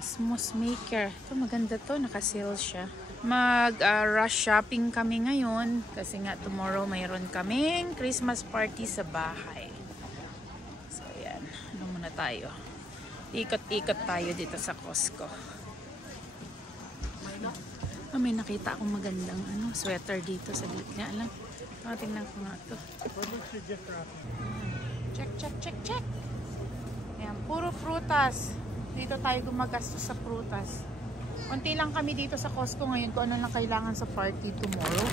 Smooth maker. Ito maganda to. Naka-sale siya. Mag-rush shopping kami ngayon. Kasi nga tomorrow mayroon kaming Christmas party sa bahay. So ayan. Ano muna tayo? Ikot-ikot tayo dito sa Costco. May nakita akong magandang sweater dito sa glit niya. Alam. Tingnan ko nga ito. Check. Ayan, puro prutas. Dito tayo gumagastos sa prutas. Konti lang kami dito sa Costco ngayon kung ano lang kailangan sa party tomorrow.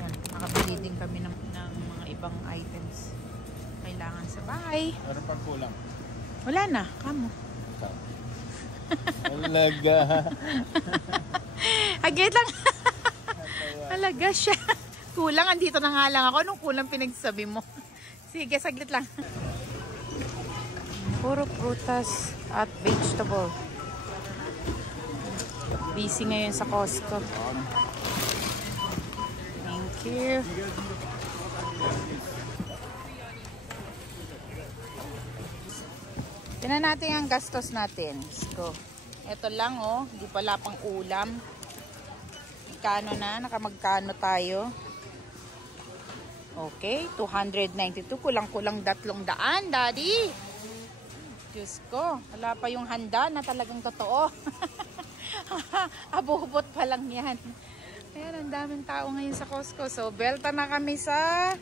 Ayan, makabili din kami ng mga ibang items. Kailangan sa bahay. Ano pang kulang? Wala na, kamo. Alaga. Agad lang. Alaga siya. Kulang, andito na nga lang ako. Anong kulang pinagsabi mo? Sige, saglit lang. Puro prutas at vegetable. Busy ngayon sa Costco. Thank you. Tingnan natin ang gastos natin. Let's go. Ito lang hindi pala pang ulam. Magkano na? Nakamagkano tayo? Okay, 292. Kulang-kulang 300, Daddy. Diyos ko, wala pa yung handa na talagang totoo. Abubot pa lang yan. Ayan, ang daming tao ngayon sa Costco. So, belta na kami sa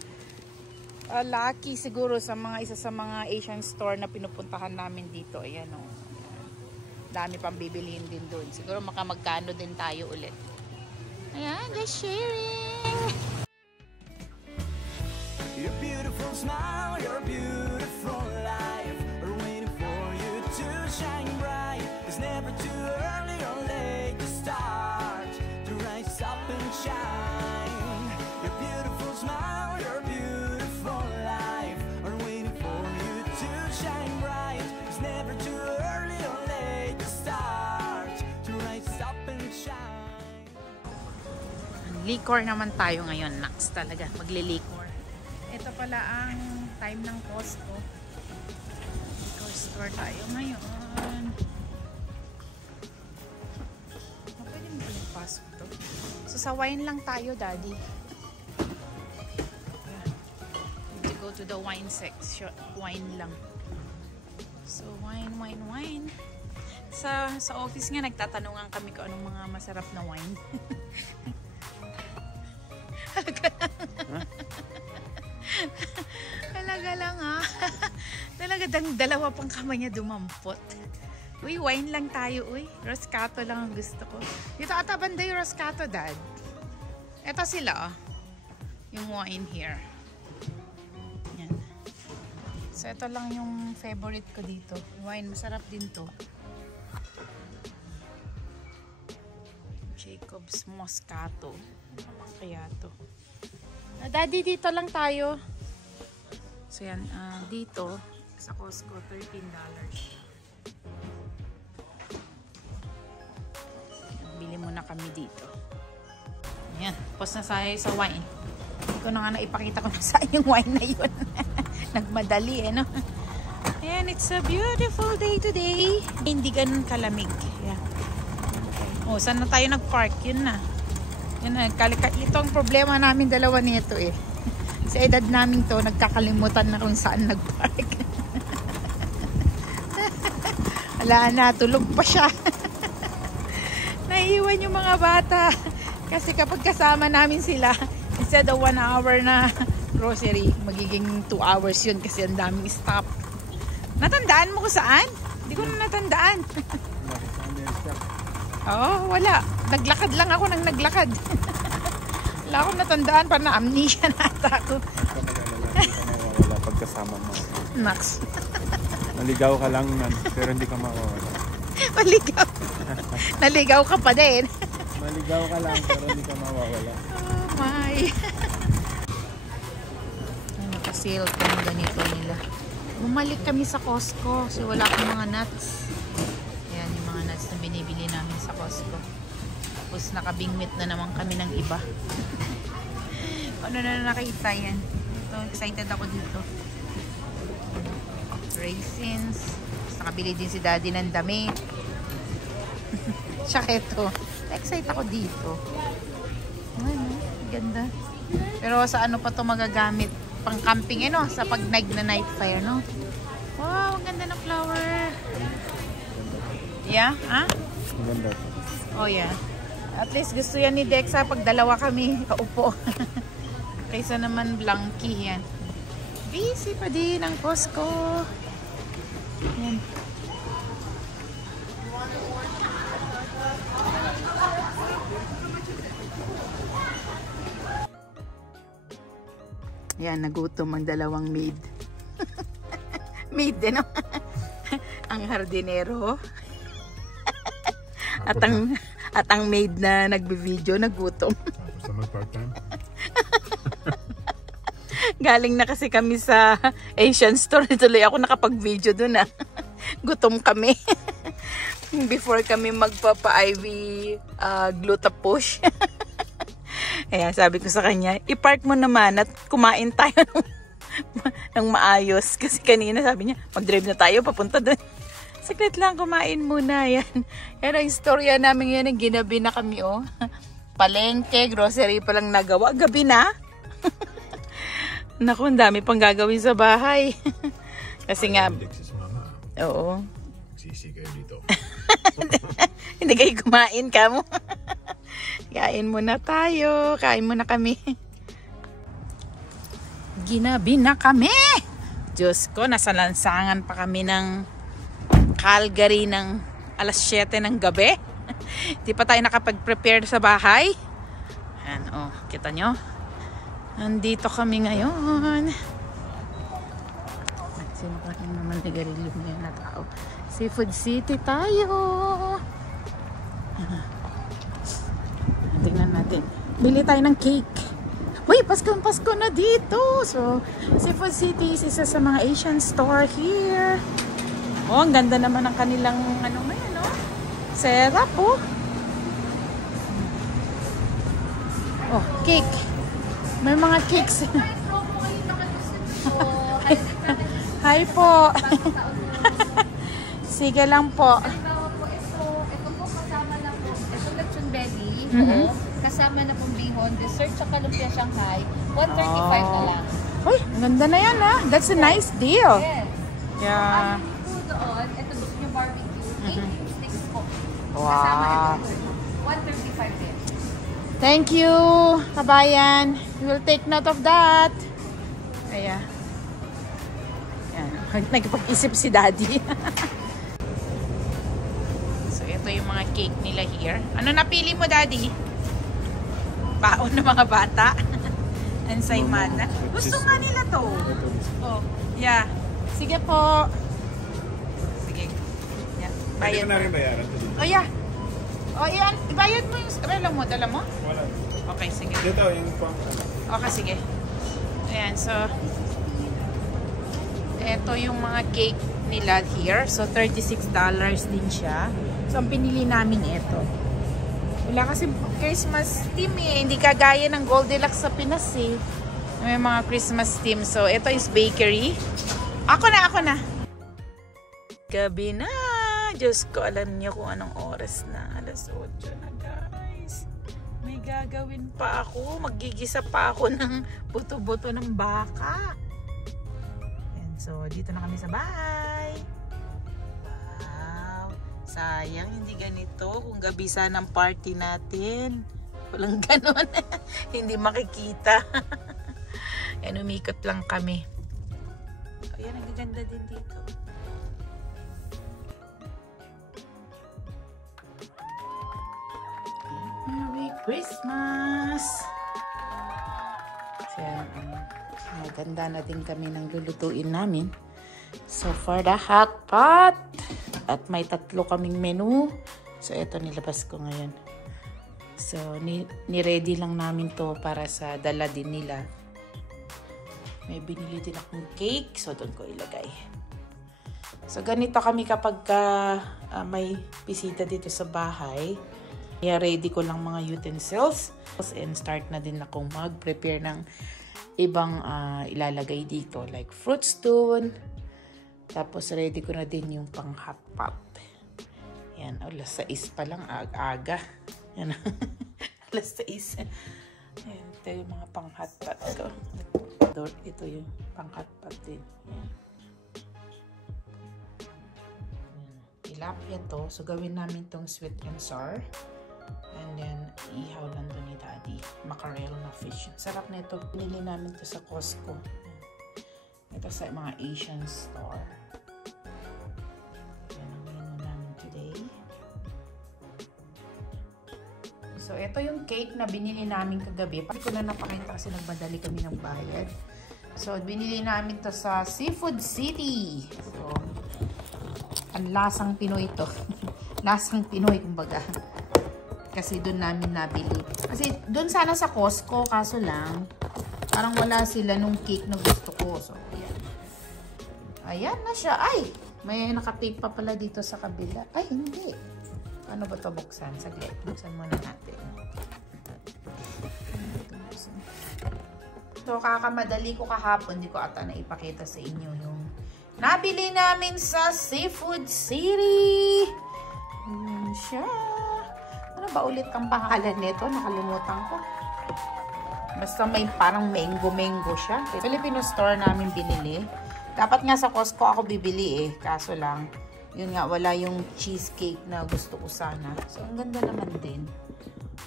Lucky siguro sa isa sa mga Asian store na pinupuntahan namin dito. Ayan dami pang bibilihin din doon. Siguro makamagkano din tayo ulit. Ayan, just sharing. Your beautiful smile, your beautiful life are waiting for you to shine bright. It's never too early or late to start to rise up and shine. Your beautiful smile, your beautiful life are waiting for you to shine bright. It's never too early or late to start to rise up and shine. Liquor naman tayo ngayon, Nax talaga, maglilikor. Ito pala ang time ng Costco. Liquor store tayo ngayon. Pwede mo palang pasok to. So sa wine lang tayo, Daddy. Need to go to the wine section. Wine lang. So wine. Sa office nga nagtatanungan kami kung anong mga masarap na wine. Talaga lang Talaga dalawa pang kamay niya dumampot. Uy, wine lang tayo. Uy, Roscato lang ang gusto ko. Dito ata banda yung Roscato, Dad. Ito sila yung wine here. Yan. So ito lang yung favorite ko dito. Wine, masarap din to. Jacob's Moscato. Ano kaya to? Daddy, dito lang tayo. So yan, dito sa Costco, $13. Bili muna kami dito. Ayan, post na tayo sa wine. Ito na nga naipakita ko na saan yung wine na yun. Nagmadali no? Ayan, it's a beautiful day today. Hindi ganun kalamig. Yeah. Oh, saan na tayo nag-park? Yun na. Yun na, ito ang problema namin dalawa nito Sa edad namin to, nagkakalimutan na kung saan nag-park. Wala na, tulog pa siya. Naiiwan yung mga bata. Kasi kapag kasama namin sila, instead of 1 hour na grocery, magiging 2 hours yun kasi ang daming stop. Natandaan mo kung saan? Hindi ko na natandaan. Oo, wala. Naglakad lang ako nang naglakad. Wala akong natandaan pa na amnesia na ata ako. Wala pagkasama mo. Max. Maligaw ka lang man, pero hindi ka mawawala. Maligaw. Naligaw ka pa din. Maligaw ka lang, pero hindi ka mawawala. Oh my. Nakasale ko ng ganito nila. Bumalik kami sa Costco kasi wala akong mga nuts. Ayan yung mga nuts na binibili namin sa Costco. Tapos nakabingwit na naman kami ng iba. Ano na nakita yan. Ito, excited ako dito. Raisins. Nakabili din si Daddy ng damit. Tsaka ito. Excited ako dito. Ano, ganda. Pero sa ano pa to magagamit? Pang camping, no? Sa pag na night fire, no? Wow, ang ganda ng flower. Yeah? Ha? Maganda. Oh, yeah. At least gusto yan ni Dexa pag dalawa kami kaupo. Kaysa naman blanky yan. Busy pa din ang Costco. Yan. Yan, nagutom ang dalawang maid. Maid din, no? Ang hardinero. At ang maid na nagbi-video, nagutom. Tapos naman part-time. Galing na kasi kami sa Asian store. Tuloy ako nakapag-video dun, ah. Gutom kami. Before kami magpapa-IV Glutapush. Kaya sabi ko sa kanya, i-park mo naman at kumain tayo ng maayos. Kasi kanina sabi niya, mag-drive na tayo, papunta doon. Saglit lang, kumain muna. Yan. Yan ang istorya namin yan. Ginabi na kami, oh. Palengke, grocery pa lang nagawa. Gabi na. Naku, ang dami pang gagawin sa bahay. Kasi nga, oo. Sisi kayo dito. Hindi kayo kumain ka mo. Kain muna tayo. Kain muna kami. Ginabi na kami. Diyos ko, nasa lansangan pa kami ng Calgary ng alas 7 ng gabi. Di pa tayo nakapag-prepare sa bahay. Ayan, oh, kita nyo? Nandito kami ngayon. Sino pa rin naman nagarilyo ngayon na tao? Seafood City tayo. Tingnan natin. Bili tayo ng cake. Uy, Pasko na dito. So, Seafood City is isa sa mga Asian store here. Oh, ang ganda naman ng kanilang ano ngayon, no? Setup, oh. Oh, cake. May mga cakes. Hi po. Sige lang po. Ito po kasama na po. Ito lechon belly. Kasama na pong bihon. Dessert tsaka lumpia Shanghai. 135 na lang. Uy, ang ganda na yan, ha? That's a nice deal. Yes. Yeah. Ang po doon, ito gusto nyo barbecue. 8 sticks po. Wow. Kasama ito. 135 din. Thank you, kabayan. We will take note of that. Ayan. Yan. Nagpag-isip si Daddy. So, ito yung mga cake nila here. Ano napili mo, Daddy? Baon ng mga bata. Ensaymada. Gusto nga nila to. Oh, yeah. Sige po. Sige. Yeah. Pwede Bayad. ko na rin bayaran ito dito. Oh, yeah. Oh, yan. Ibayad mo yung relo mo. Dala mo? Wala. Okay, sige. Dito, yung pang... Okay, sige. Ayan, so ito yung mga cake nila here. So, $36 din siya. So, ang pinili namin ito. Wala kasi Christmas theme eh. Hindi kagaya ng Goldilocks sa Pinas eh. May mga Christmas theme. So, ito is bakery. Ako na. Gabi na. Diyos ko, alam niyo kung anong oras na. Alas 8 na, guys. May gagawin pa ako. Maggigisa pa ako ng buto-buto ng baka. And so, dito na kami sa bahay. Wow. Sayang, hindi ganito. Kung gabi sana ang party natin. Walang ganon. Hindi makikita. Yan, umikot lang kami. Ayan, ang gaganda din dito. Merry Christmas! So, maganda na din kami ng lulutuin namin. So, for the hot pot. At may 3 kaming menu. So, ito nilabas ko ngayon. So, ni-ready lang namin to para sa dala din nila. May binili din akong cake. So, doon ko ilagay. So, ganito kami kapag may bisita dito sa bahay. Kaya ready ko lang mga utensils. And start na din akong mag-prepare ng ibang ilalagay dito. Like fruit stone. Tapos ready ko na din yung pang hot pot. Yan, alas 6 pa lang, aga. Yan, alas 6. Ayan, ito yung mga pang-hotpot ko. Ito yung pang-hotpot din. Yan. Tilapia to. So, gawin namin tong sweet and sour. And then, ihaw lang to ni Daddy. Mackerel na fish. Sarap na ito. Pinili namin to sa Costco. Ito sa mga Asian store. Yan ang menu namin today. So, ito yung cake na binili namin kagabi. Pati ko na napakita kasi nagmadali kami ng bayad. So, binili namin to sa Seafood City. So, ang lasang Pinoy to. Lasang Pinoy, kumbaga. Kasi doon namin nabili. Kasi doon sana sa Costco, kaso lang, parang wala sila nung cake na gusto ko. So, ayan. Ayan na siya. Ay! May nakatape pa pala dito sa kabila. Ay, hindi. Ano ba ito buksan? Saglit. Buksan muna natin. So, kakamadali ko kahapon. Hindi ko ata na ipakita sa inyo yung nabili namin sa Seafood City. Ayan siya. Ano ba ulit ang pangalan nito? Nakalimutan ko. Basta may parang mango siya. Filipino store namin binili. Dapat nga sa Costco ako bibili eh. Kaso lang, yun nga, wala yung cheesecake na gusto ko sana. So, ang ganda naman din.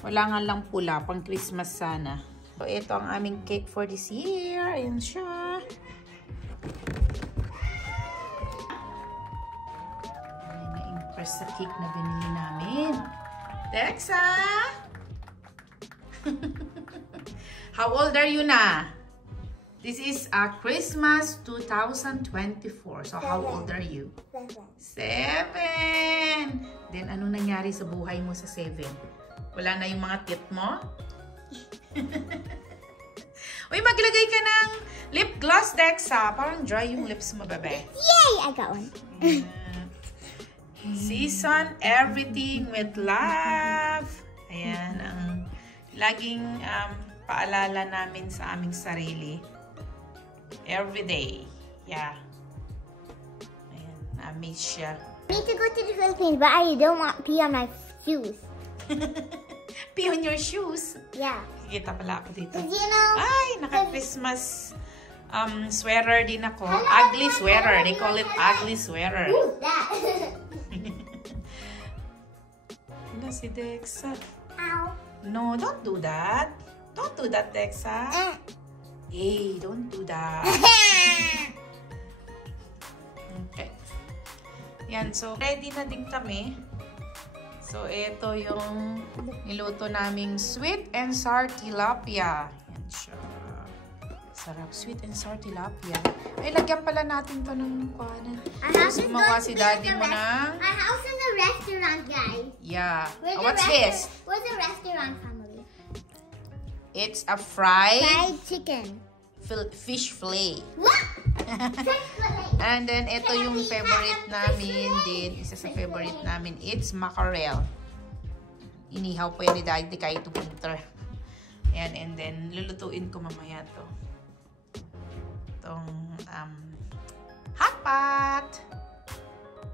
Wala nga lang pula. Pang Christmas sana. So, ito ang aming cake for this year. Ayan siya. Na-impress sa cake na binili namin. Dexa! How old are you na? This is Christmas 2024. So, how old are you? 7. Then, ano nangyari sa buhay mo sa 7? Wala na yung mga teeth mo? Uy, maglagay ka ng lip gloss, Dexa. Parang dry yung lips mo, bebe. Yay! I got one. Season everything with love. Ayan, ang laging paalala namin sa aming sarili. Every day. Yeah. Ayan, na-amaze siya. I need to go to the Philippines, but I don't want pee on my shoes. Pee on your shoes? Yeah. Kikita pala ako dito. Cause you know, Ay, naka-Christmas sweater din ako. Ugly sweater. They call it ugly sweater. who's that? Wala si Dexa. Ow. No, don't do that. Don't do that, Dexa. Hey, don't do that. Okay. Yan, so ready na din kami. So, ito yung niluto naming sweet and sour tilapia. Yan siya. Sarap, sweet and sour tilapia. Ay, lagyan pala natin to ng kuhanan. Gumawa si daddy mo na. Our house is a restaurant, guys. Yeah. We're Oh, what's this? We're the restaurant family. It's a fried chicken. fish fillet. What? And then, ito yung favorite namin din. Isa sa favorite namin. It's mackerel. Inihaw po yan ni Daddy kahit winter. Ayan, and then, lulutuin ko mamaya to. Itong hot pot.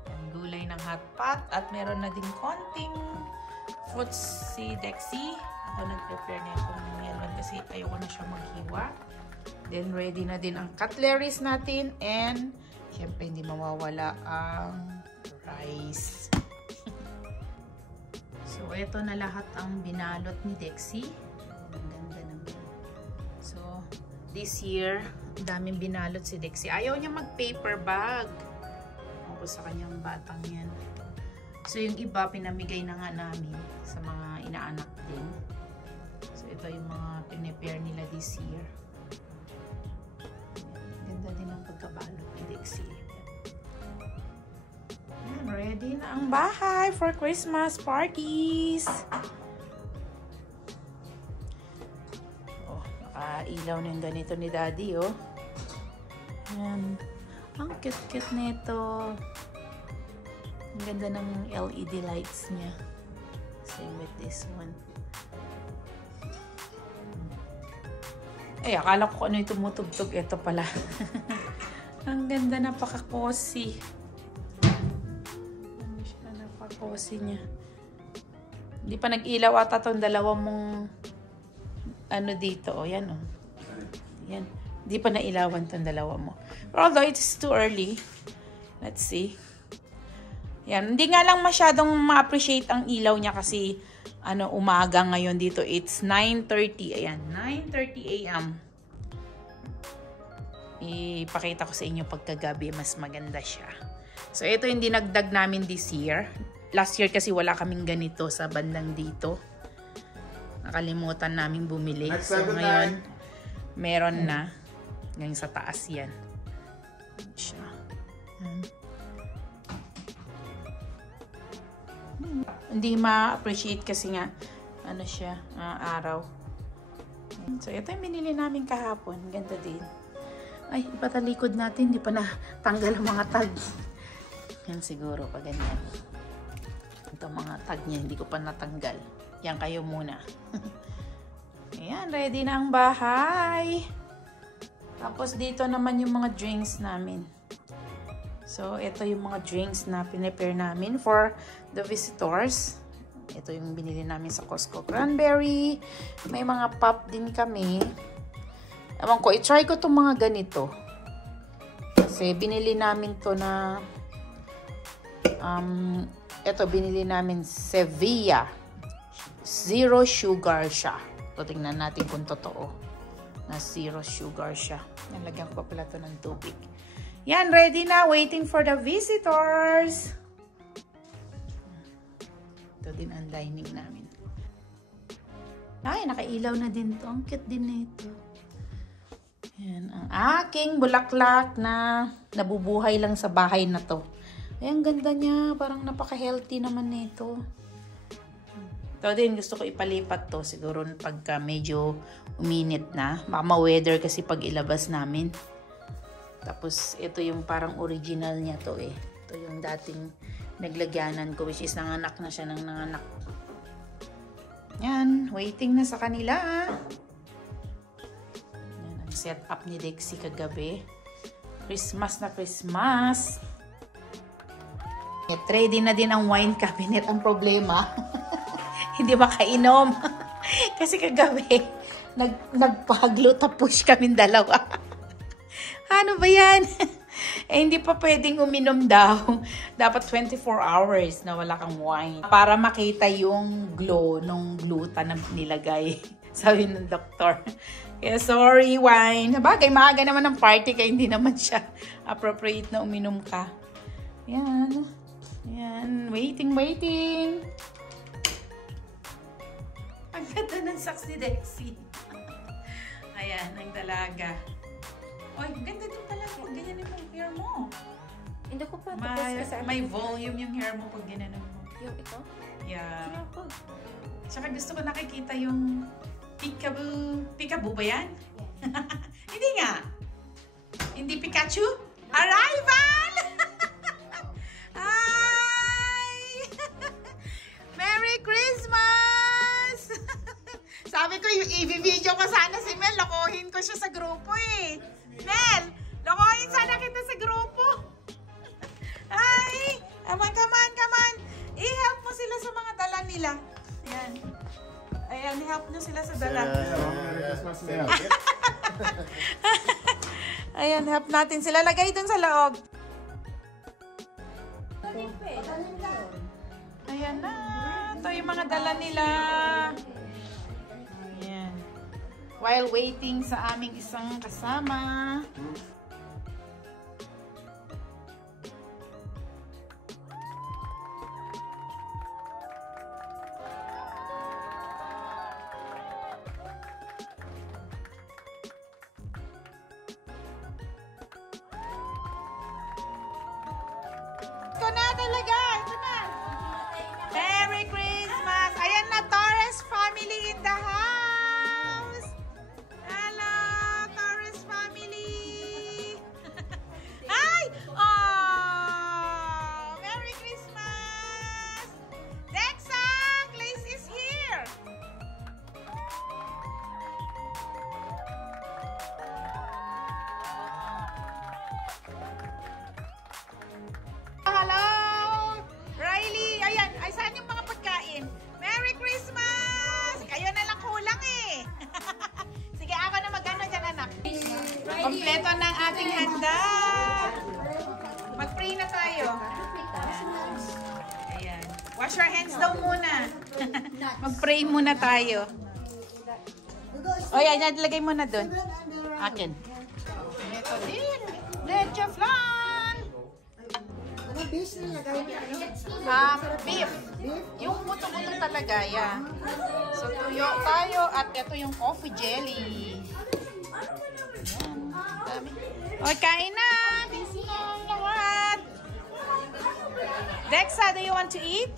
Ayan, gulay ng hot pot. At meron na din konting fruits si Dexy. Ako nag-prepare na itong melon kasi ayoko na siya maghiwa. Then, ready na din ang cutleries natin. And, syempre, hindi mawawala ang rice. So, ito na lahat ang binalot ni Dexy. Ang ganda naman. So, this year, daming binalot si Dexy. Ayaw niya mag-paper bag. Ako sa kanyang batang yan. So, yung iba, pinamigay na nga namin sa mga inaanak din. So, ito yung mga pinipare nila this year. Ganda din ang pagkabalot ni Dexy. Ready na ang bahay for Christmas parties. Oh, nakailaw na yung ganito ni Daddy, oh. Ayan. Ang cute-cute nito. Ang ganda ng LED lights niya. Same with this one. Ay, akala ko ano yung tumutugtog. Ito pala. Ang ganda, napaka-cozy. Ano siya, Napaka-cozy niya. Hindi pa nag-ilaw ata itong dalawa mong ano dito. O, yan o. Yan. Hindi pa nailawan itong dalawa mo. But although it's too early. Let's see. Yan. Hindi nga lang masyadong ma-appreciate ang ilaw niya kasi ano, umaga ngayon dito. It's 9:30. Ayan. 9:30 a.m. Ipakita ko sa inyo pagkagabi. Mas maganda siya. So, ito yung dinagdag namin this year. Last year kasi wala kaming ganito sa bandang dito. Nakalimutan namin bumili. So, ngayon, meron na. Ngayon sa taas yan. Siya. Hindi ma-appreciate kasi nga, ano siya, araw. So, ito yung binili namin kahapon. Ganda din. Ay, ipatalikod natin. Hindi pa na tanggal ang mga tag. Yan siguro, pag ganyan. Ito mga tag niya, hindi ko pa natanggal. Yan kayo muna. Ayan, ready na ang bahay. Tapos dito naman yung mga drinks namin. So, ito yung mga drinks na pinipare namin for the visitors. Ito yung binili namin sa Costco. Cranberry. May mga pop din kami. Ewan ko, i-try ko itong mga ganito. Kasi binili namin to na ito, binili namin Sevilla. Zero sugar siya. So, tingnan natin kung totoo. Na zero sugar siya. Nalagyan ko pala ito ng tubig. Yan, ready na. Waiting for the visitors. Ito din ang dining namin. Ay, nakailaw na din to. Ang cute din nito. Yan, ang aking bulaklak na nabubuhay lang sa bahay na to. Ay, ang ganda niya. Parang napaka-healthy naman nito. Ito din, gusto ko ipalipat to. Siguro pagka medyo uminit na. Baka ma-weather kasi pag ilabas namin. Tapos, ito yung parang original niya to eh. Ito yung dating naglagyanan ko, which is nanganak na siya ng nanganak. Yan, waiting na sa kanila. Yan, ang setup ni Dexy kagabi. Christmas na Christmas. Ready na din ang wine cabinet. Ang problema, hindi makainom. Kasi kagabi, nagpagluta-push kaming dalawa. Ano ba yan? Eh, hindi pa pwedeng uminom daw. Dapat 24 hours na wala kang wine. Para makita yung glow nung gluta na nilagay. Sabi ng doktor. Kaya sorry, wine. Bagay, maaga naman ang party kaya hindi naman siya appropriate na uminom ka. Yan. Yan. Waiting, waiting. Ang ganda ng socks ni Dexy. Ayan, ang dalaga. Oy, ganda din pala. Pag ganyan yung hair mo. Hindi ko pa tapos kasi may volume yung hair mo pag ganyan mo. yung ito? Yeah. Tsaka gusto ko nakikita yung peekaboo. Peekaboo ba yan? Yeah. Hindi nga. Hindi Pikachu? Arrival! Hi! Merry Christmas! Sabi ko, yung i-video ko sana si Mel. Lokohin ko siya sa grupo eh. Mel, lokohin sana kita sa grupo. Hi! Come on, come on, come on. I-help mo sila sa mga dala nila. Ayan. Ayan, i-help nyo sila sa dala. Ayan, help natin sila. Lagay dun sa loob. Ayan na. Ito yung mga dala nila. Ayan. While waiting sa aming isang kasama. Ito na talaga. Ito na. Merry Christmas. Ayan na, Torres family in the house. Hello, Torres family. Hi. Oh, Merry Christmas. Dexa, Glaze is here. Hello. Wash your hands daw muna. Mag-pray muna tayo. O yan, nilagay mo na dun. Akin. Ito din. Leche flan. Beef. Yung buto-buto talaga, yan. So, tuyo tayo at ito yung coffee jelly. Yan. O, kain na. Busy na ang lahat. Dexa, do you want to eat?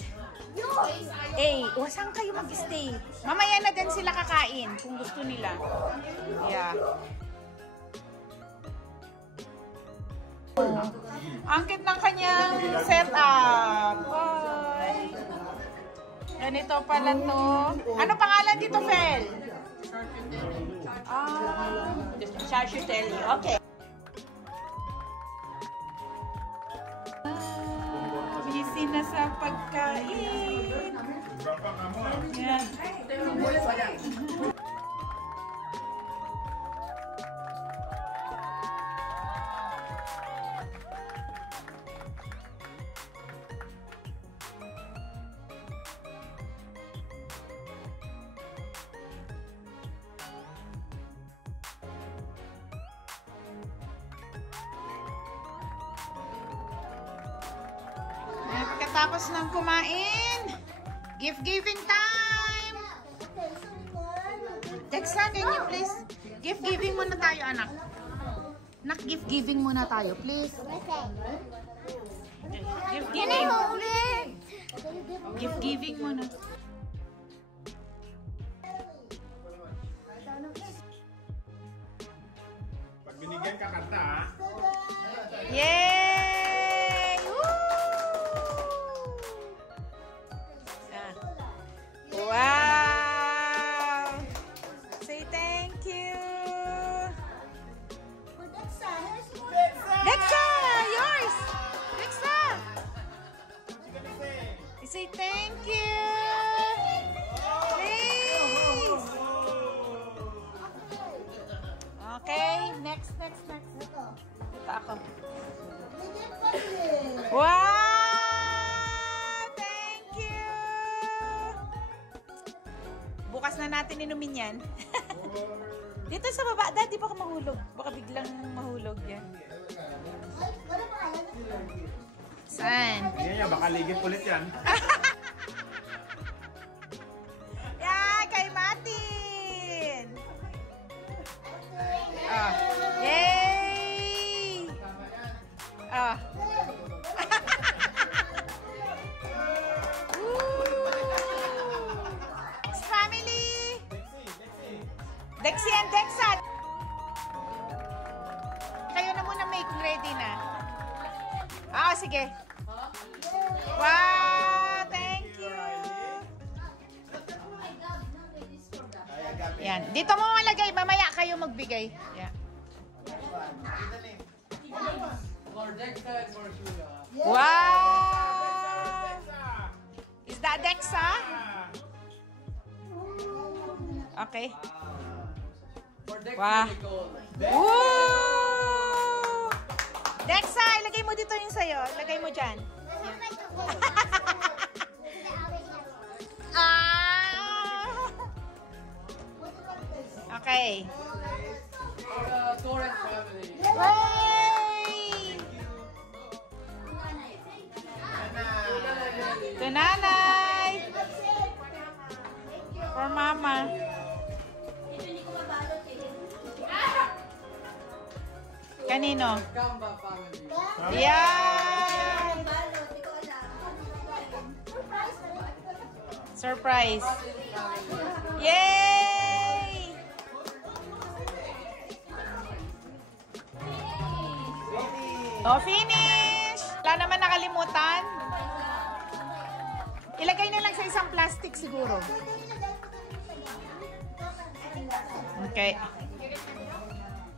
Saan kayo mag-stay? Mamaya na din sila kakain kung gusto nila. Yeah. Ang cute ng kanyang setup. Bye. Ganito pala to. Ano pangalan dito, Fel? Charcuterie. Okay. Busy na sa pagkain. Yan. Pagkatapos ng kumain, gift-giving time! Dexa, can you please? Gift-giving muna tayo, anak. Anak, gift-giving muna tayo, please. Gift-giving. Gift-giving muna. Pag binigyan ka kanta, ha? Yay! Woo! Wow! Say thank you! Dexa! Yours! Dexa! Say thank you! Please! Okay, next. Ito ako. Wow! Thank you! Bukas na natin inumin yan. Dito sa baba, Dad, di baka mahulog. Baka biglang mahulog yan. Saan? Hindi niya, baka ligip ulit yan. Yan, kay Martin! Yay! It's family! Dexy and Dexa! Kayo na muna make ready na. Sige. Wow! Thank you! Yan. Dito mo malagay. Mamaya kayo magbigay. Yan. Wow! Is that Dexa? Okay. Wow. Woo! Dexa, ilagay mo dito yung sayo. Ilagay mo dyan. Okay. Hey! To nanay. For mama. Kanino? Yan! Surprise! Yay! Oh, finish! Wala naman nakalimutan. Ilagay na lang sa isang plastic siguro. Okay.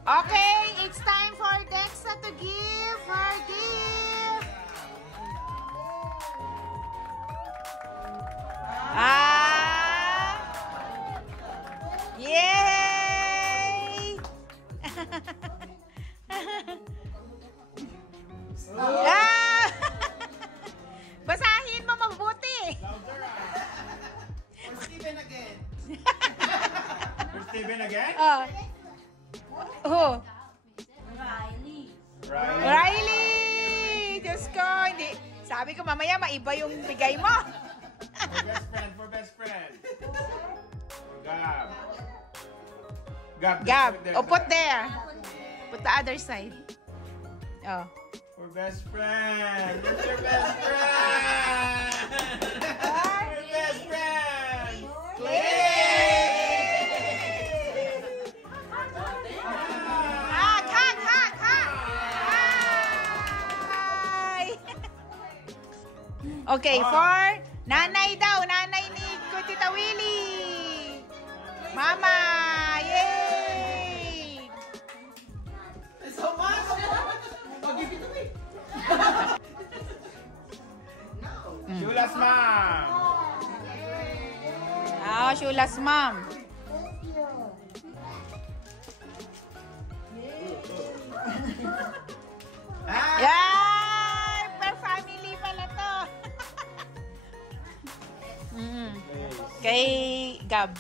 Okay, it's time for Dexa to give her gift. Yay! Basahin mo mabuti. For Steven again? Who? Right. Riley! Diyos ko, hindi. Sabi ko mamaya maiba yung bigay mo. For best friend. For Gab. Gab. Gab, Put put there. Put the other side. Oh. For best friend. Who's your best friend? For best friend. Hug, hug, hug, hug. Hi! Okay, for nanay daw. Nanay ni Tita Willie. Mama! Yay! Shula's mom. Oh, Shula's mom. Yay! Per family pala to. Kay Gab.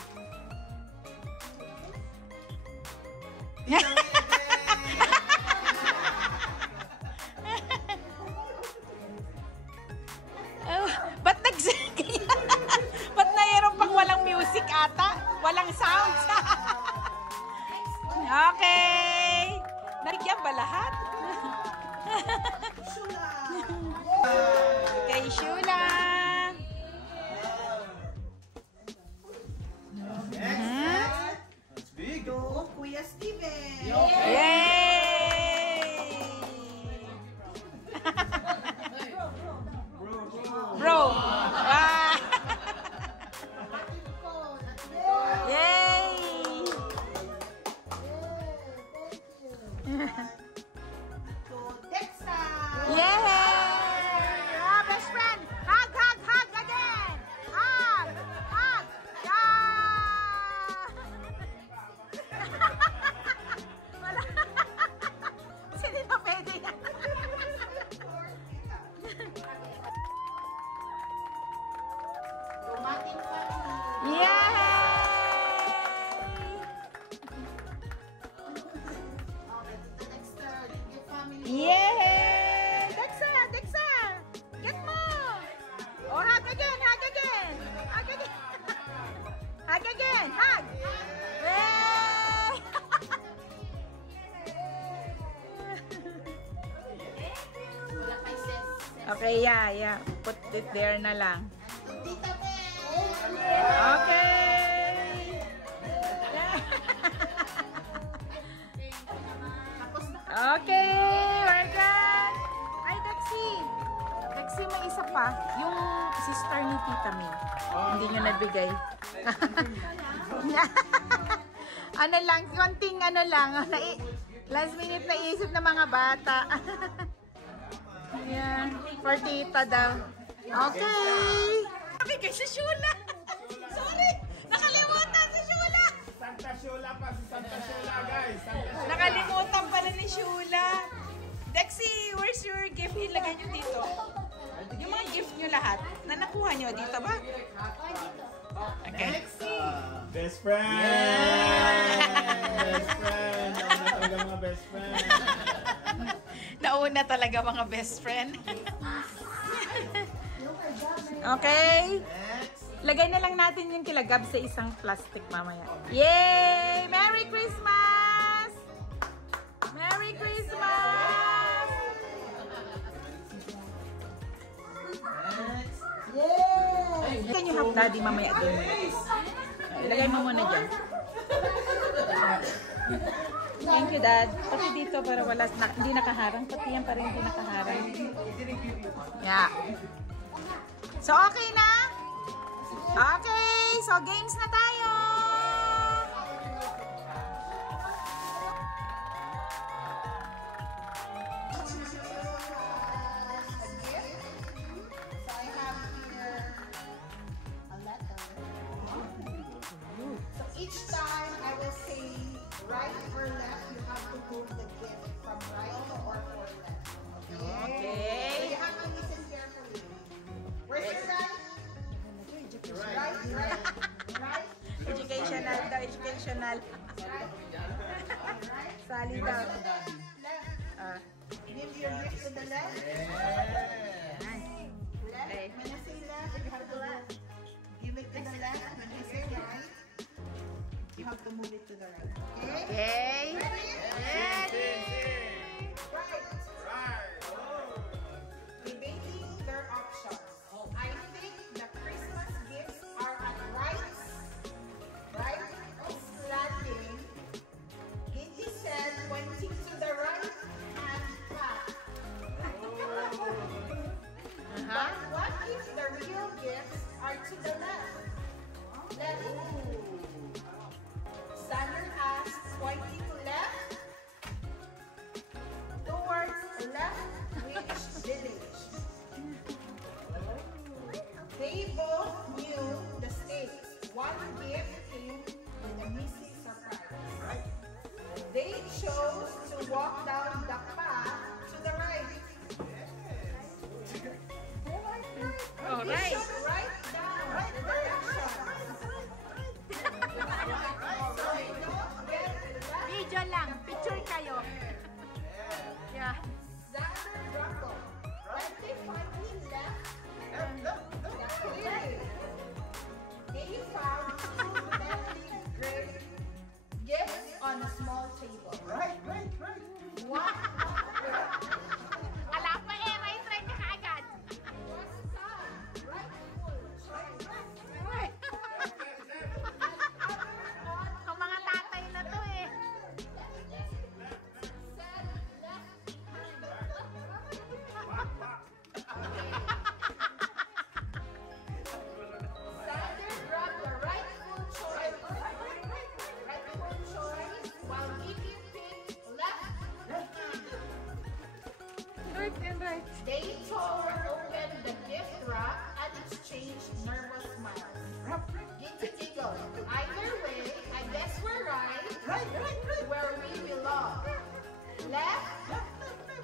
Oh, ba't ba't mayroon pang walang music ata? Walang sounds. Okay. Narigyan ba lahat? Kay Shula. That's big. Kuya Steven. Yay! Bro. Ah. Yay! Dexa. Yay! Ah, best friend. Hug, hug, hug again. Hug, hug. Wala. Hindi na pwede yan. Yay! Yay! Dexa! Dexa! Get mo! Oh, hug again! Hug again! Hug again! Hug again! Hug! Yay! Okay, yeah. Put it there na lang. Okay! Okay, we're done. Ay, Dexy. Dexy, may isa pa. Yung sister ni Tita May. Hindi nyo nagbigay. Ano lang, konting ano lang. Last minute naisip ng mga bata. Ayan, for Tita daw. Okay. Okay, kay si Shula. Sorry, nakalimutan si Shula. Santa Shula pa. Si Santa Shula, guys. Santa Shula. Nakalimutan pala ni Shula. Dexy, where's your gift? Ilagay nyo dito. Yung mga gift nyo lahat, na nakuha nyo dito ba? Okay. Best friend! Best friend! Nauna talaga mga best friend. Nauna talaga mga best friend. Okay. Lagay na lang natin yung kilagab sa isang plastic mamaya. Yay! Merry Christmas! Merry Christmas! Yay! Can you help Daddy mamaya doon muna? Ilagay mo muna dyan. Thank you, Dad. Pati dito para wala, hindi nakaharang. Pati yan pa rin hindi nakaharang. Yeah. So, okay na? Okay. So, games na tayo. Each time I will say right or left, you have to move the gift from right or left. Okay. So you have to listen carefully. Where's your right? Right. Rizal. Sali daw. Give your gift to the left. Left. Okay. When I say left, you have to give it to the left. When I say right, you have to move it to the right. Okay? Okay. Right. Debating their options. I think the Christmas gifts are at right. Right is slanting. Gigi said pointing to the right and back. But what if the real gifts are to the left? Left. Sander asks, pointing to left. Towards left, which village? They both knew the stakes. One gift came with a missing surprise. They chose to walk down the path to the right. All They right. should write down the direction. So they don't get left. Video lang. Picture kayo. Yeah. Xander grumbled. When they finally left the clearing, they found two lovely great gifts on a small table. Right. One Wala pa eh. May try ka kaagad. was sad, rightful choice. Ang mga tatay na to eh. Said left-handed. Xander grabbed the rightful choice. While Gigi picked left-handed. Right and right. They tore open the gift wrap and exchanged nervous smiles. Gigi giggled. Either way, I guess we're right. Where we belong. Left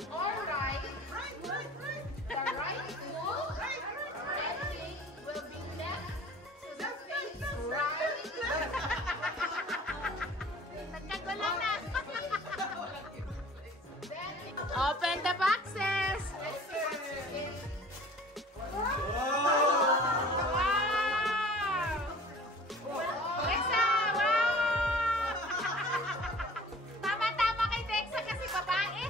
or right. The rightful ending will be left to the face right. Nagkagulo na. Then it Open the boxes. Wow! Dexa! Wow! Tama-tama kay Dexa kasi babae.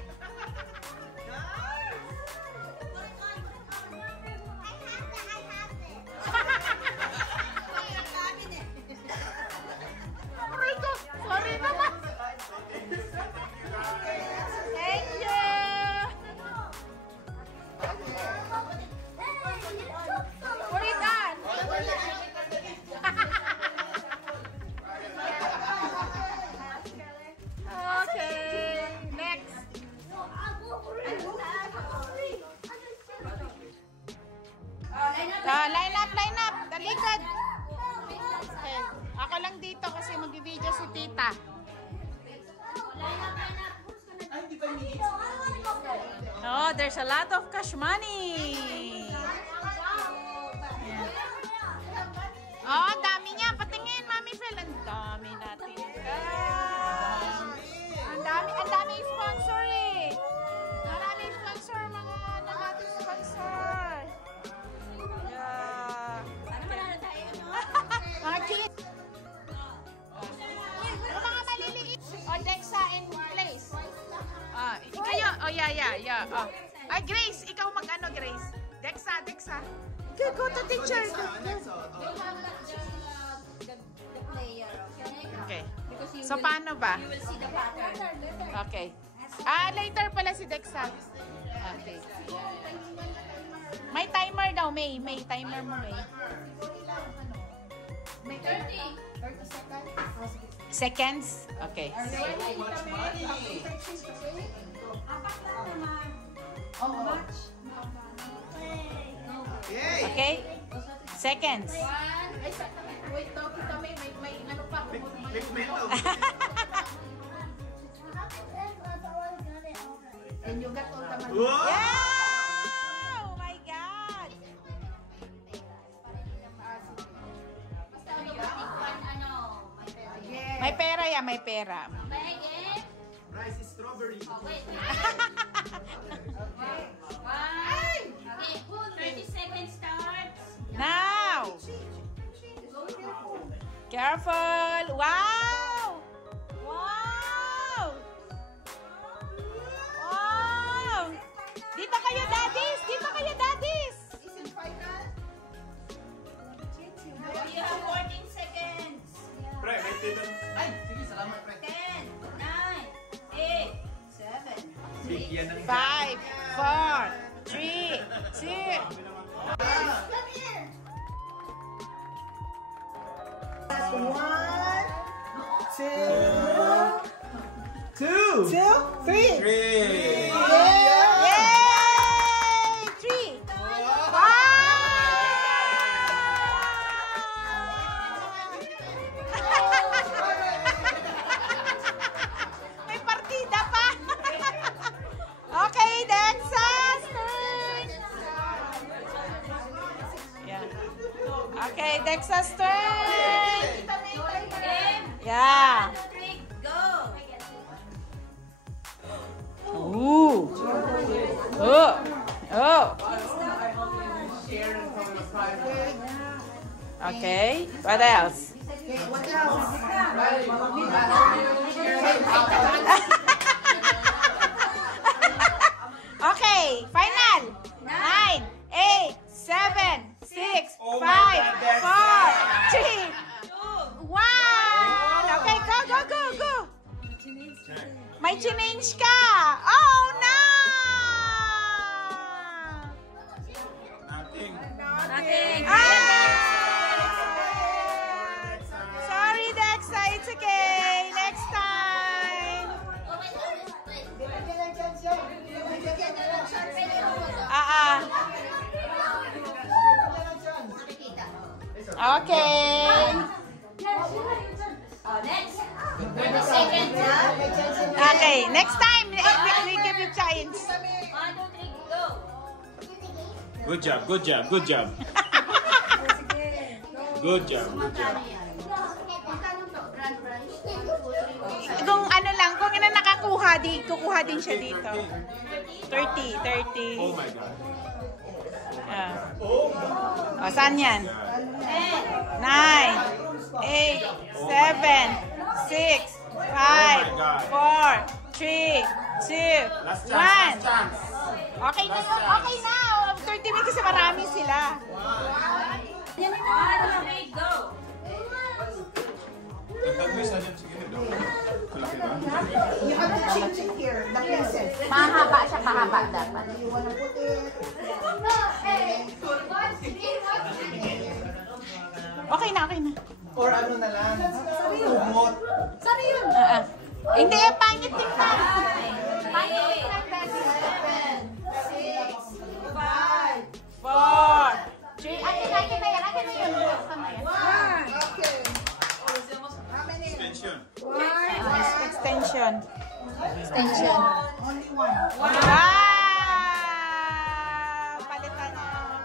Aray ko! Sorry naman! Thank you! Put it on! Okay, next. Line up, talikod. Okay. Ako lang dito kasi mag-video si tita. Oh, there's a lot of cash money. Oh, ang dami niya. Patingin, Mami Fel. Ang dami natin. Ang dami sponsor eh. Marami sponsor, mga natin sponsor. Yeah. Mga kids. Yung mga maliliit. O, Dexa in place. Ikayo. Oh, yeah. Oh. Ay, Grace. Ikaw mag-ano, Grace. Dexa. Okay, go to teacher. The player, Okay. because you So, paano ba? will see the pattern. Okay. Later pala si Dexa. Okay. May timer daw, May. May timer mo, May. may 30 seconds. Seconds? Okay. Okay? Seconds. Wait, kita may ano pa. And you got all the money. Yeah! Oh my God! Yes. May pera ya. ka may pera. Rice is strawberry. Wait. Okay, 30 seconds starts. Now! Careful! Wow! Wow! Wow! Dito kayo, daddies! Dito kayo, daddies! Is it final? You have 14 seconds. Pre, may tito. Ay, sige, salamat, pre. 10, 9, 8, 7, Bigyan ng 5, 4, 3, 2. One, Two. three. Three. Yay! 3. May partida pa. Okay, Dexa's turn. Yeah. Okay, Dexa's turn. Yeah. 3, go. Ooh. Oh. Oh. Okay. What else? Okay. Final. 9, 8, 7, 6, 5, 4, 3, 1. Okay, go, go, go, go. May change ka. Oh, no! Nothing. Nothing. Sorry, Dexa. It's okay. Next time. Okay. Next. 30 seconds, ha? Okay, next time we give you chance. 1, 2, 3, go. Good job, good job, good job. Good job, good job. Kung ano lang, kung ano nakakuha, kukuha din siya dito. 30. Oh my God. O, saan yan? 9, 8, 7, 6, 5, 4, 3, 2, 1. Okay na, okay na. 30 minutes kasi marami sila. 1, 2, 3, go. You have to change it here, the pieces. Mahaba siya, pahaba dapat. You wanna put it. Okay na, okay na. Or ano na lang. Kumot. Sana yun? Hindi, pangit din pa. 4, 3. Akin na yan, akin na yun. Okay. How many? Extension. Extension. Only one. Wow! Palitan mo.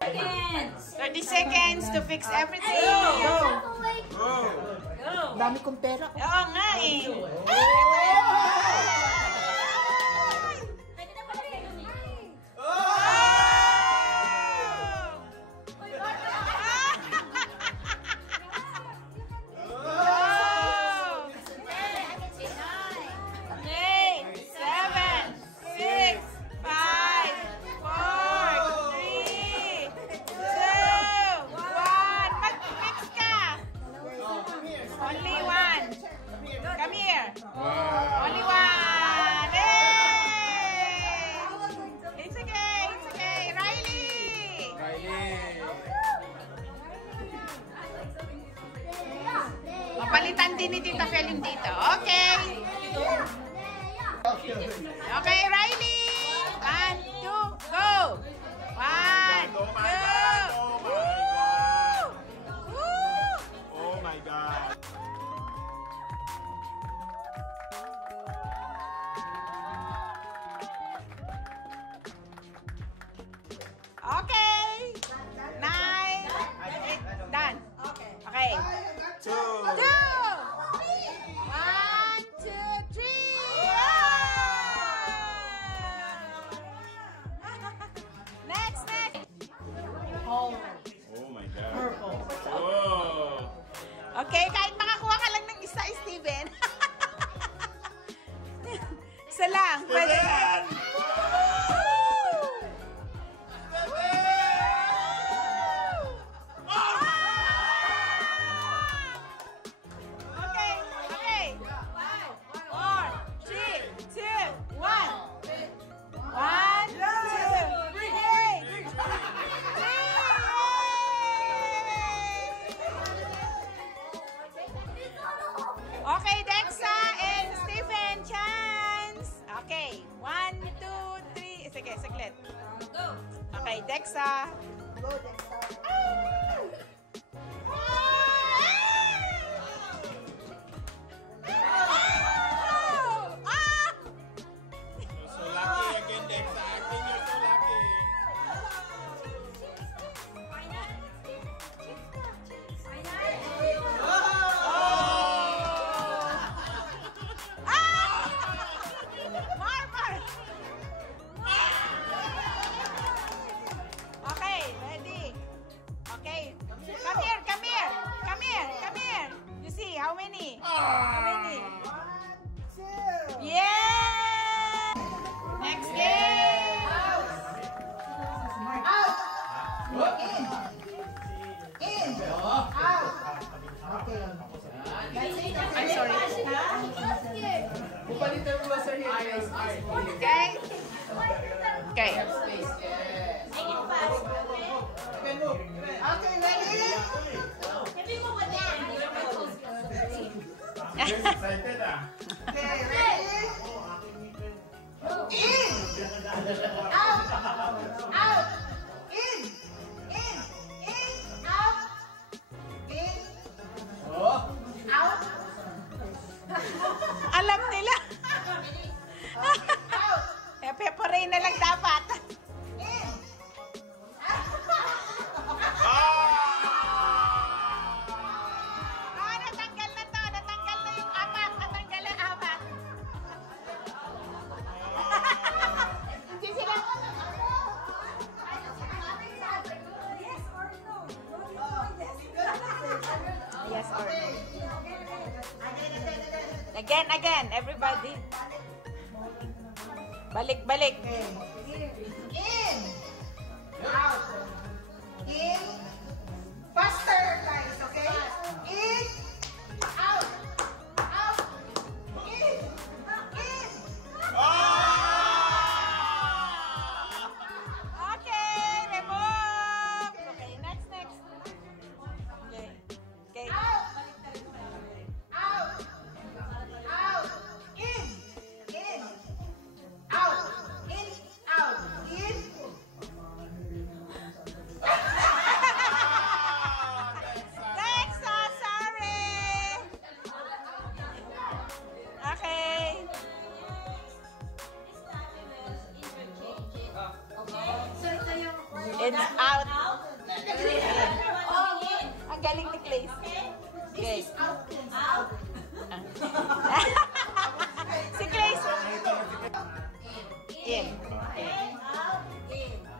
30 seconds to fix everything. Go. Dami kong pera. Oo nga eh. Pwede na pala yun eh. Only one. Come here. Only one. Hey! It's okay. It's okay. Riley. Mapalitan din ni Tita Felim dito. Okay. Okay, Riley. 1, 2, go. 1, 2. Oh my God. Okay. 9, 8, done. Okay. 2. 2. Okay, kahit makakuha ka lang ng isa, Steven. Isa lang. Pwede na. Okay, okay. 4, 3, 2, 1. 1, 2, 3. Okay, Dexa and Stephen, chance. Okay, 1, 2, 3. Sige, saglit. Go. Okay, Dexa. Go, Dexa. You're so lucky again, Dexa. Acting, you're so lucky. Okay, ready. Okay. Come here, come here. Come here, come here. You see, how many? How many? 2. Yeah! Next game! Out. In. In. Out. Okay. I'm sorry. Okay. Okay. Okay, ready? Excited, ah. Okay, ready? In. Out. Out. In. In. In. Out. In. Out. Alam nila. Out. Pepperay na lang dapat. In. Ah, natanggal na to. Natanggal na yung apat. Natanggal na apat. Hindi sila. Yes or no. Again, everybody. Balik. In. Out. In. Faster, guys, okay? In. Out. Out. In. In. Okay, remove. Okay, next. Okay. Out. Out. Out. In. In. Out. In. Out. In. Next, sorry. Okay. It's out. Ang galing ni Clay. Okay. Si Clay. In.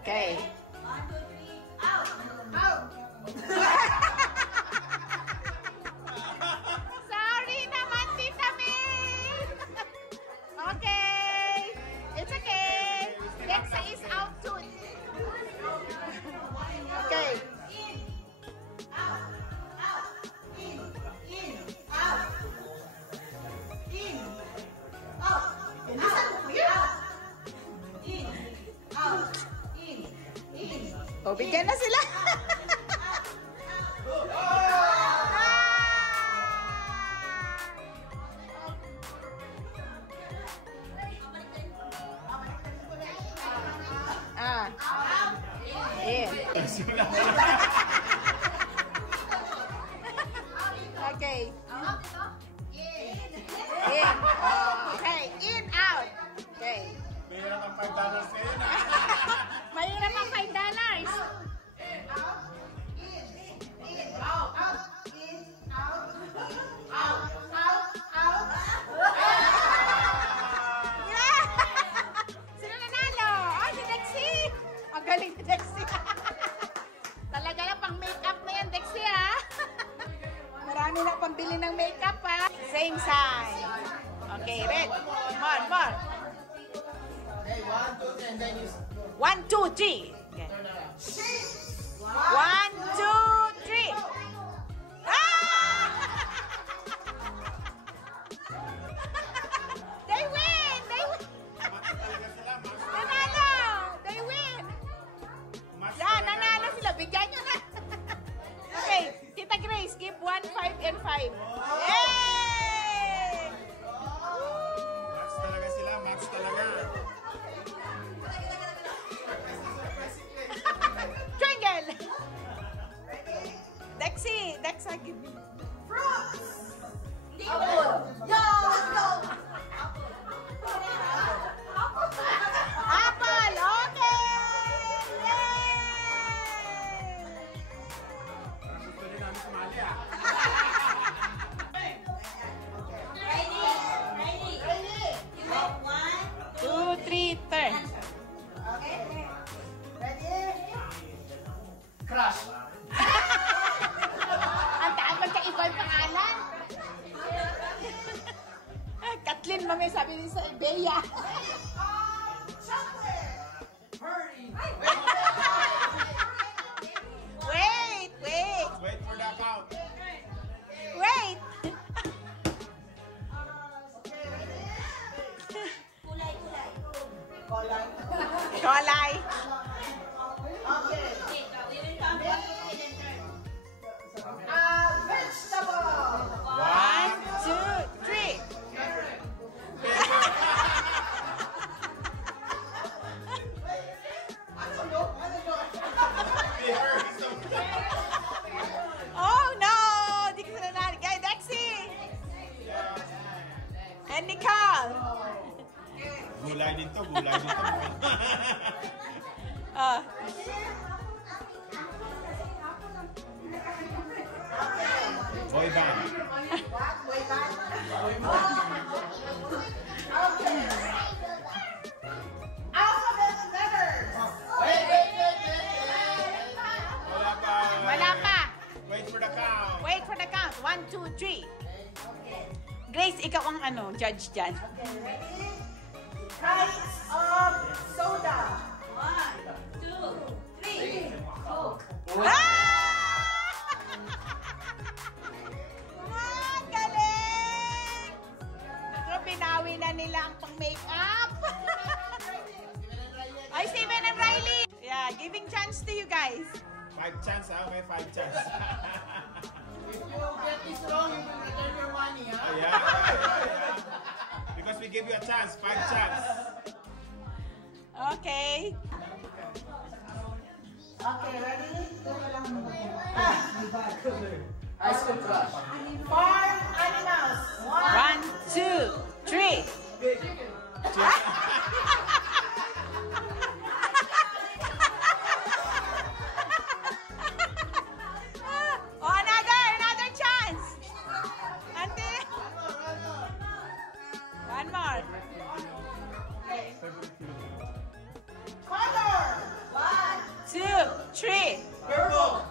Okay. Out. Sorry naman, Tita May. Okay. It's okay. Dexa is out too. Okay. O, bigyan na sila. In. Okay. In. Okay. In, out. Okay. Mayroon ang $5 sa'yo na. Mayroon ang $5. pambili ng makeup, ha? Same size. Okay, red. More. Okay, 1, 2, 3, and then you... 1, 2, 3. Okay. 1, 2, 3. Ah! They win! Nanalo! They win! Yan, nanalo sila. Bigyan nyo na. Okay, Tita Grace, give 1, 5, and 5. Yay! Max talaga sila, max talaga. Triangle! Dexa, give me. Apple! Okay! Yay! Gusto rin namin sumali ah. Ready? You make 1, 2, 3, turn. Crush! Ang magkaiba yung pangalan. Kathleen, mami, sabi din sa Bea. Wait. Wait for the count. Wait. Kolay. Okay, we will count 1, 2, 3, then turn. 1, 2, 3. Oh no! Di ko na nanalo. Guys, Dexy! And Nicole! Gulay din to. Oh. Boy band. Wala pa. Wait for the count. Wait for the count. 1, 2, 3. Grace, ikaw ang judge dyan. Kinds of soda. 1, 2, 3. Coke. Galing! Pero binawi na nila ang pang-makeup. Ay, Steven and Riley! Yeah, giving chance to you guys. 5 chance ah, okay, 5 chance. If you get this wrong, you will return your money, ha? Yeah. Because we give you a chance, 5 chance. Okay. Okay, ready? Ice cream crush. Farm animals. 1, 2, 3. Oh, another chance. Auntie. One more. Color. 1, 2, 3. Purple.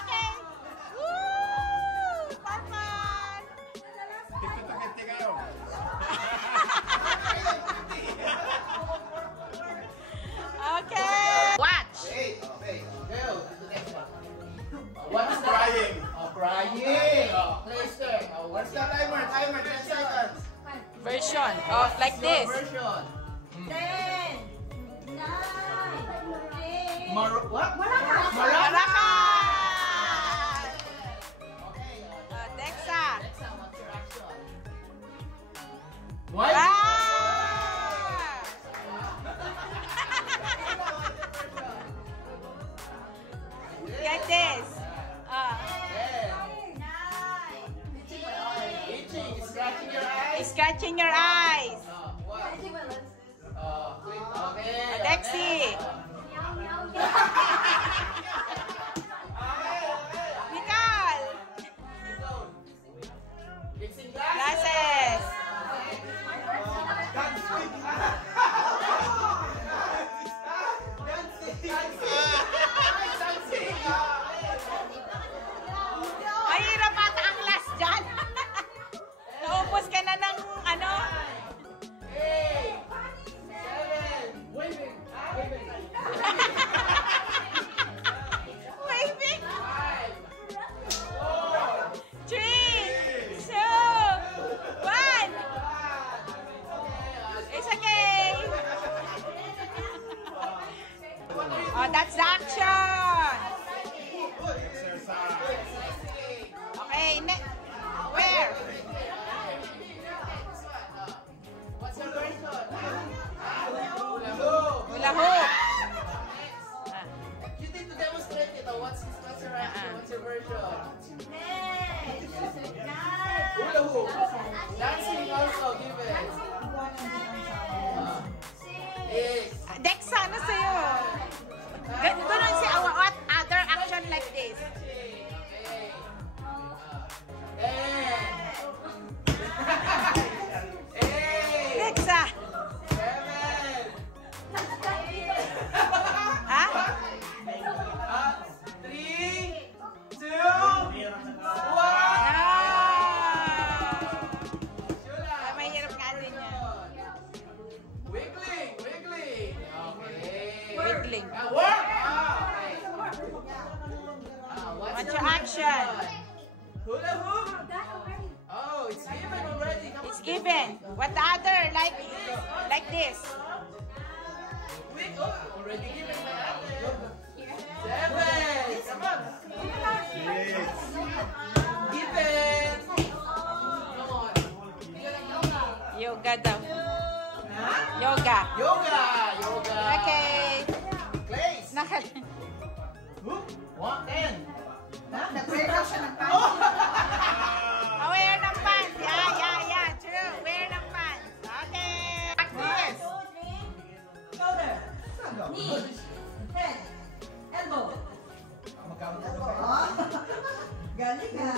Okay. Woo! Fun. Tigto-tigti kayo. Okay. Watch. Wait, okay. Go to the next one. What is crying? Crying. Place there. What's the timer? 10 seconds. Version. Oh, like this. Version. 10, 9, 8. What? Maracan! Okay. Dexa. Next one, what's your action? What? Get this. Itching, scratching your eyes. Scratching your eyes. What? Okay. Dexy. Nicole. Mixing Glasses. Ay, So what's your answer? What's your version? Next. Hula hoop. Dancing also, give it. Dexa, ano sa'yo? Ganun si what other action like this? Dexa! 7. Ha? 3, 2, 1. Mahirap nga din yan. Wiggling. Okay. Wiggling. Work! What's your action? Hula hoop? Oh, it's given already. Come It's on. given. What the other? Like this. Wait, already given by Ate. 7. Come on. Given. Come on. Yoga daw. Yoga. Yoga. Okay. Place. Hoop. 110. Nag-break siya ng pants. Wear ng pants. Yeah. True. Wear ng pants. Okay. Practice. 1, 2, 3. Shoulder. Knee. Head. Elbow. Galing ka.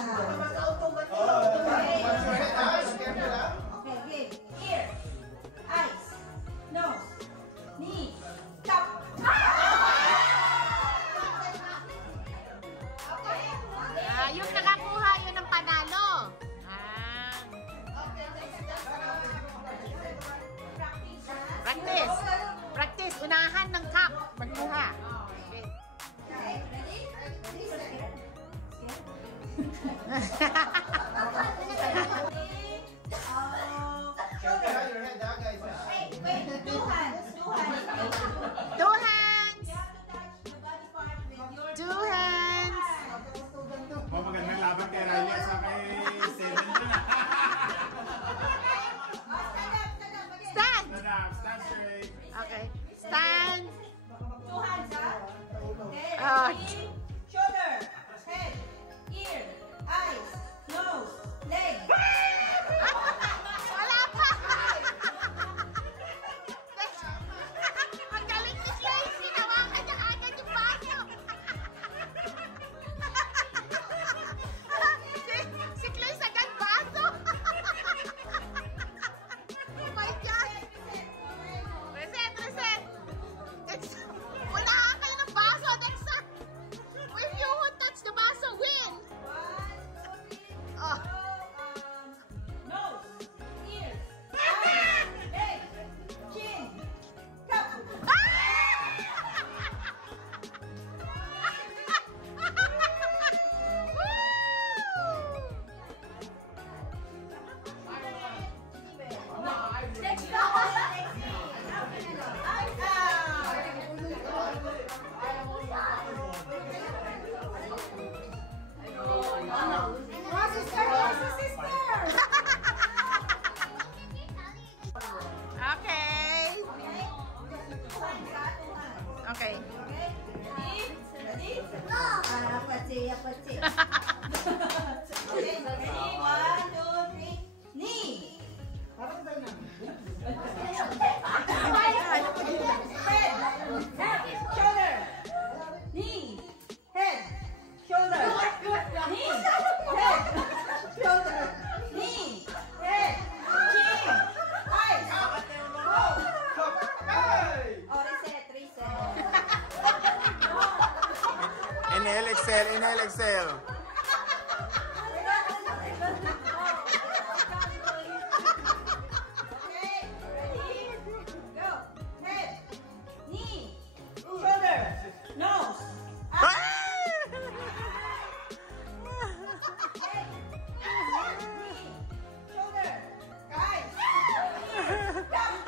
Okay, game. Ear. Eyes. Nose. Knee. Top. Yung nakakuha yun ng panalo. Practice. Unahan ng cup. Pagkuha. Okay. Ready? Wait, two hands. Two hands. You have to touch the body part with your Two hands. Magandang laban kay Riley sa kay Steven dun ah. Stand. Stand straight. Okay. Stand. Two hands, ha? Okay, Ah. ready? Shoulder, head, ear, eyes, nose, leg. Wala pa. Ang galing ni Slace. Hinawakan niya kaagad yung baso. Si Clace agad baso. Oh my God. Reset. Unahan kayo ng baso. Dexa. If you would touch the baso, win. 1, 2, 3, Oh. nose, ears, eyes, leg, chin, cup. Next go. Okay. Ready? Apatsi. Okay, ready? 1, 2, 3. Knee. Head. Shoulder. Knee. Head. Shoulder. Knee. Head. Shoulder. Knee. Head. Chin. Eyes. Oh, reset. Inhale, exhale. Okay, ready? Go. Head, knee, shoulder, nose, head, knee, shoulder, eyes, thumb.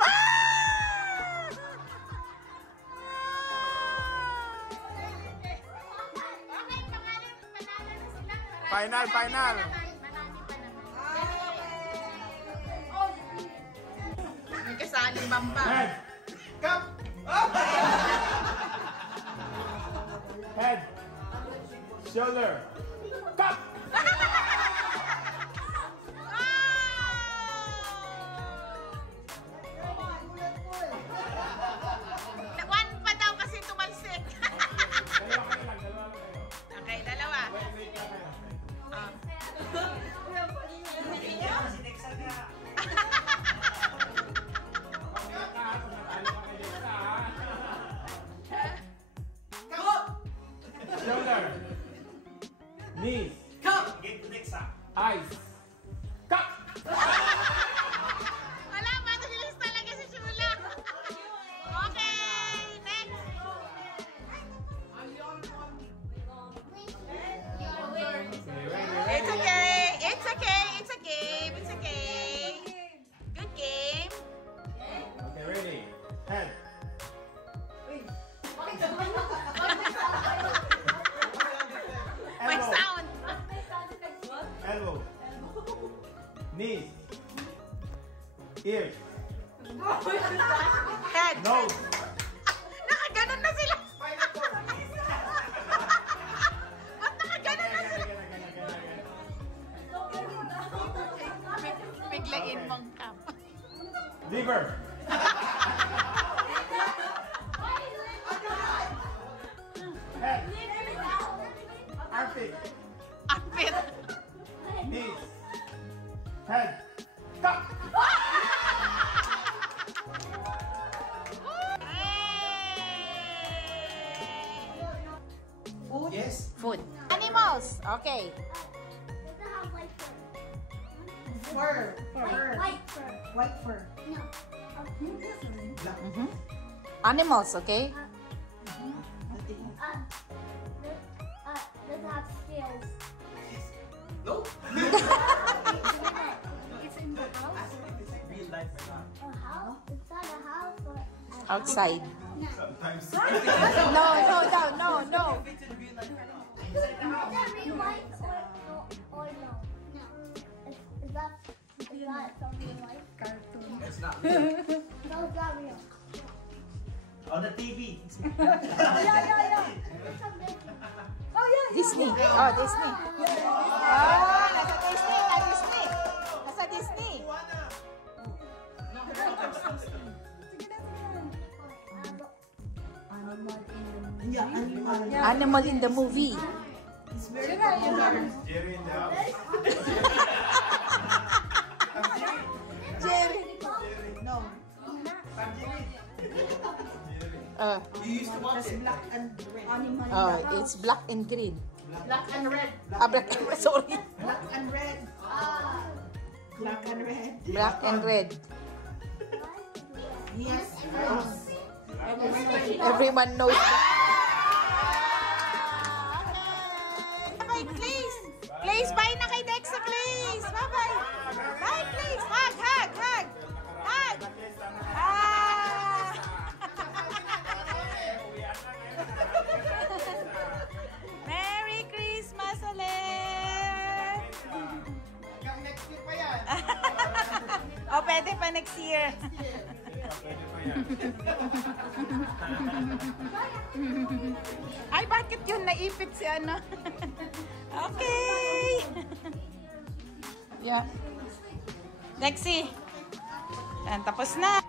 Final. May kasaling bamba. Head. Cup. Head. Shoulder. Cut! One pa daw kasi tumalsik. Dalawa kayo lang, dalawa kayo. Okay, dalawa. Wait lang kayo. Shoulder. Knees. Eyes. Cut! Wala, matulis talaga si Shula. Okay, next. It's okay. It's okay. It's a game. It's a game. Good game. Okay, ready. Head. May sound. Elbow. Knees. Ears. Head. Nose. Nakaganon na sila. Ba't nakaganon na sila? Biglain mong kap. Liver. Head. Armpit. Apit. Knees. Head. Cut! Yes. Food. Animals. Okay. Does it have white fur? Fur. Fur. White fur. White fur. No. Animals, okay? Does it have scales? No. It's in the house. Real life or not? A house? It's not a house or a Outside. Sometimes. No. If it's in real life or not? Is that real life or no? No. Is that from real life? Cartoon. It's not real. No, it's not real. On the TV. Yeah. It's from Disney. Disney. Oh, Disney. Ah, nasa Disney. Nasa Disney. Animal in the movie. Jerry in the house. Jerry. No. You used to watch it. Black and red. Animal. It's black and green. Black and red. Black and red. Sorry. Black and red. Black and red. Black and red. Yes. Everyone knows that. Okay, please. Please, bye na kay Dexa, please. Bye-bye. Bye, please. Hug. Merry Christmas ulit. Hanggang next year pa yan. O, pwede pa next year. Pwede pa yan. Ay, bakit yun? Naipit si ano? Okay. Yeah. Lexi. Yan, tapos na.